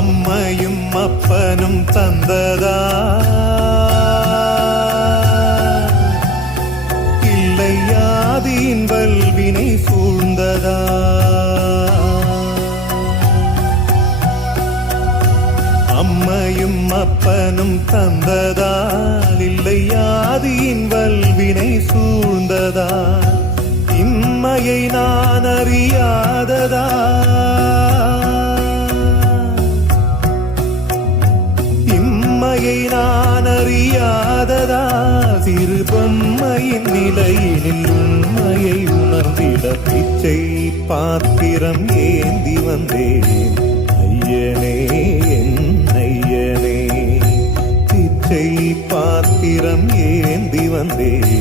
அம்மையும் அப்பனும் தந்ததா இல்லை ஆதியின் வல்வினை சூழ்ந்ததா அம்மையும் அப்பனும் தந்ததால் இல்லை ஆதியின் வல்வினை சூழ்ந்ததா இம்மையை நான் அறியாததா இம்மையை நான் அறியாததா சிறு பொம்மையின் நிலையினில் உண்மையை உணர்ந்திட பிச்சை பாத்திரம் ஏந்தி வந்தேன் ஐயனே என் ஐயனே பிச்சை பாத்திரம் ஏந்தி வந்தேன்